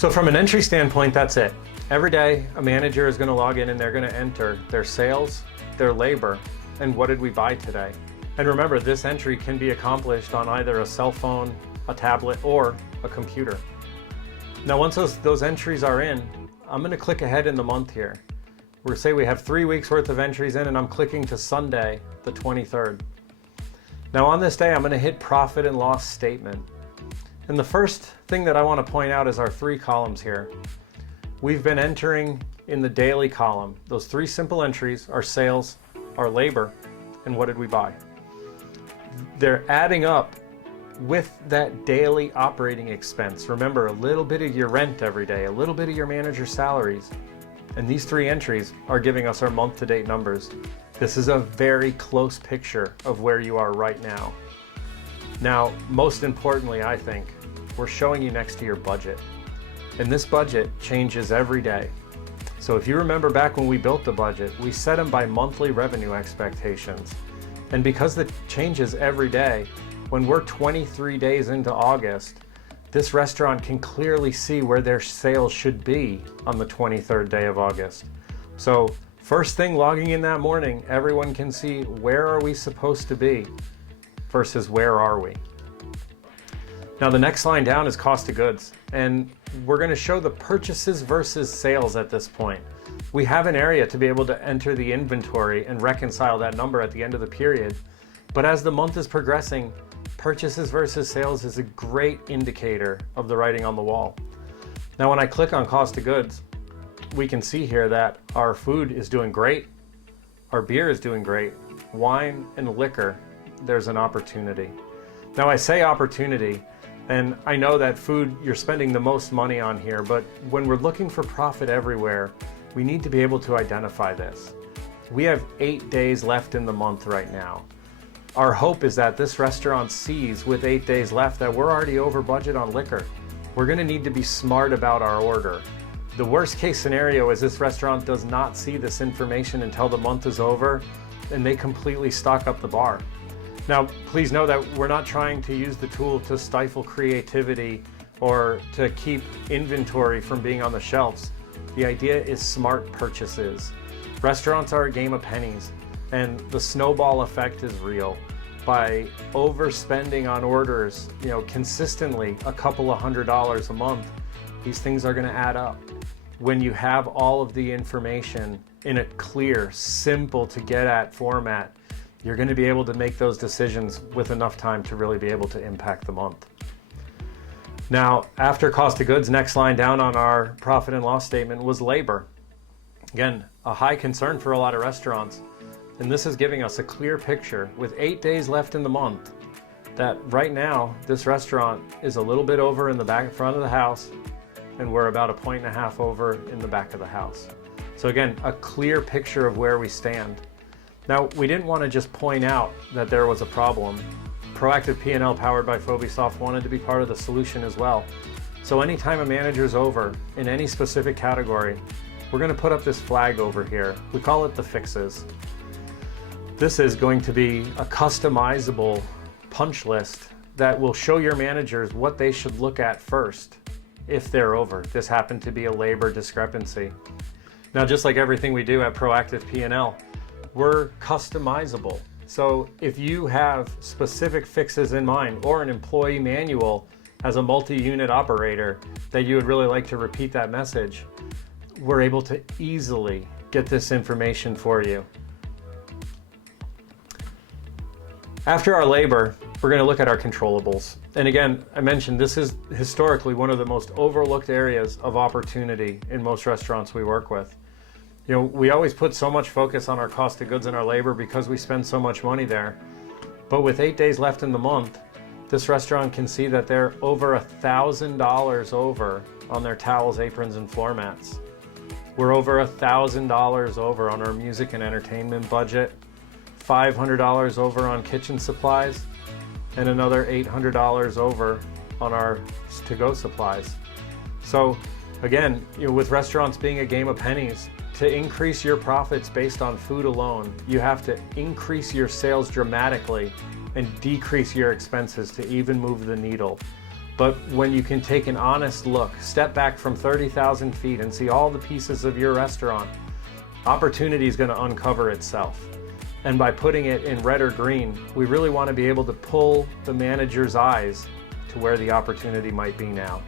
So from an entry standpoint, that's it. Every day, a manager is going to log in and they're going to enter their sales, their labor, and what did we buy today. And remember, this entry can be accomplished on either a cell phone, a tablet, or a computer. Now, once those entries are in, I'm going to click ahead in the month here. We're say we have 3 weeks worth of entries in, and I'm clicking to Sunday, the 23rd. Now on this day, I'm going to hit profit and loss statement. And the first thing that I want to point out is our 3 columns here. We've been entering in the daily column. Those 3 simple entries are sales, our labor, and what did we buy. They're adding up with that daily operating expense. Remember, a little bit of your rent every day, a little bit of your manager's salaries. And these 3 entries are giving us our month-to-date numbers. This is a very close picture of where you are right now. Now, most importantly, I think, we're showing you next to your budget. And this budget changes every day. So if you remember back when we built the budget, we set them by monthly revenue expectations. And because it changes every day, when we're 23 days into August, this restaurant can clearly see where their sales should be on the 23rd day of August. So first thing logging in that morning, everyone can see where are we supposed to be versus where are we. Now the next line down is cost of goods, and we're going to show the purchases versus sales at this point. We have an area to be able to enter the inventory and reconcile that number at the end of the period, but as the month is progressing, purchases versus sales is a great indicator of the writing on the wall. Now when I click on cost of goods, we can see here that our food is doing great, our beer is doing great, wine and liquor, there's an opportunity. Now I say opportunity, and I know that food you're spending the most money on here, but when we're looking for profit everywhere, we need to be able to identify this. We have 8 days left in the month right now. Our hope is that this restaurant sees with 8 days left that we're already over budget on liquor. We're going to need to be smart about our order. The worst case scenario is this restaurant does not see this information until the month is over and they completely stock up the bar. Now, please know that we're not trying to use the tool to stifle creativity or to keep inventory from being on the shelves. The idea is smart purchases. Restaurants are a game of pennies, and the snowball effect is real. By overspending on orders, consistently a couple of $100s a month, these things are going to add up. When you have all of the information in a clear, simple to get at format, you're going to be able to make those decisions with enough time to really be able to impact the month. Now, after cost of goods, next line down on our profit and loss statement was labor. Again, a high concern for a lot of restaurants. And this is giving us a clear picture with 8 days left in the month that right now this restaurant is a little bit over in the front of the house, and we're about 1.5 points over in the back of the house. So again, a clear picture of where we stand. Now, we didn't want to just point out that there was a problem. Proactive P&L powered by FObesfot wanted to be part of the solution as well. So anytime a manager's over in any specific category, we're going to put up this flag over here. We call it the fixes. This is going to be a customizable punch list that will show your managers what they should look at first if they're over. This happened to be a labor discrepancy. Now, just like everything we do at Proactive P&L, we're customizable. So if you have specific fixes in mind or an employee manual as a multi-unit operator that you would really like to repeat that message, we're able to easily get this information for you. After our labor, we're going to look at our controllables. And again, I mentioned this is historically one of the most overlooked areas of opportunity in most restaurants we work with. We always put so much focus on our cost of goods and our labor because we spend so much money there. But with 8 days left in the month, this restaurant can see that they're over $1,000 over on their towels, aprons, and floor mats. We're over $1,000 over on our music and entertainment budget, $500 over on kitchen supplies, and another $800 over on our to-go supplies. So again, with restaurants being a game of pennies, to increase your profits based on food alone, you have to increase your sales dramatically and decrease your expenses to even move the needle. But when you can take an honest look, step back from 30,000 feet and see all the pieces of your restaurant, opportunity is going to uncover itself. And by putting it in red or green, we really want to be able to pull the manager's eyes to where the opportunity might be now.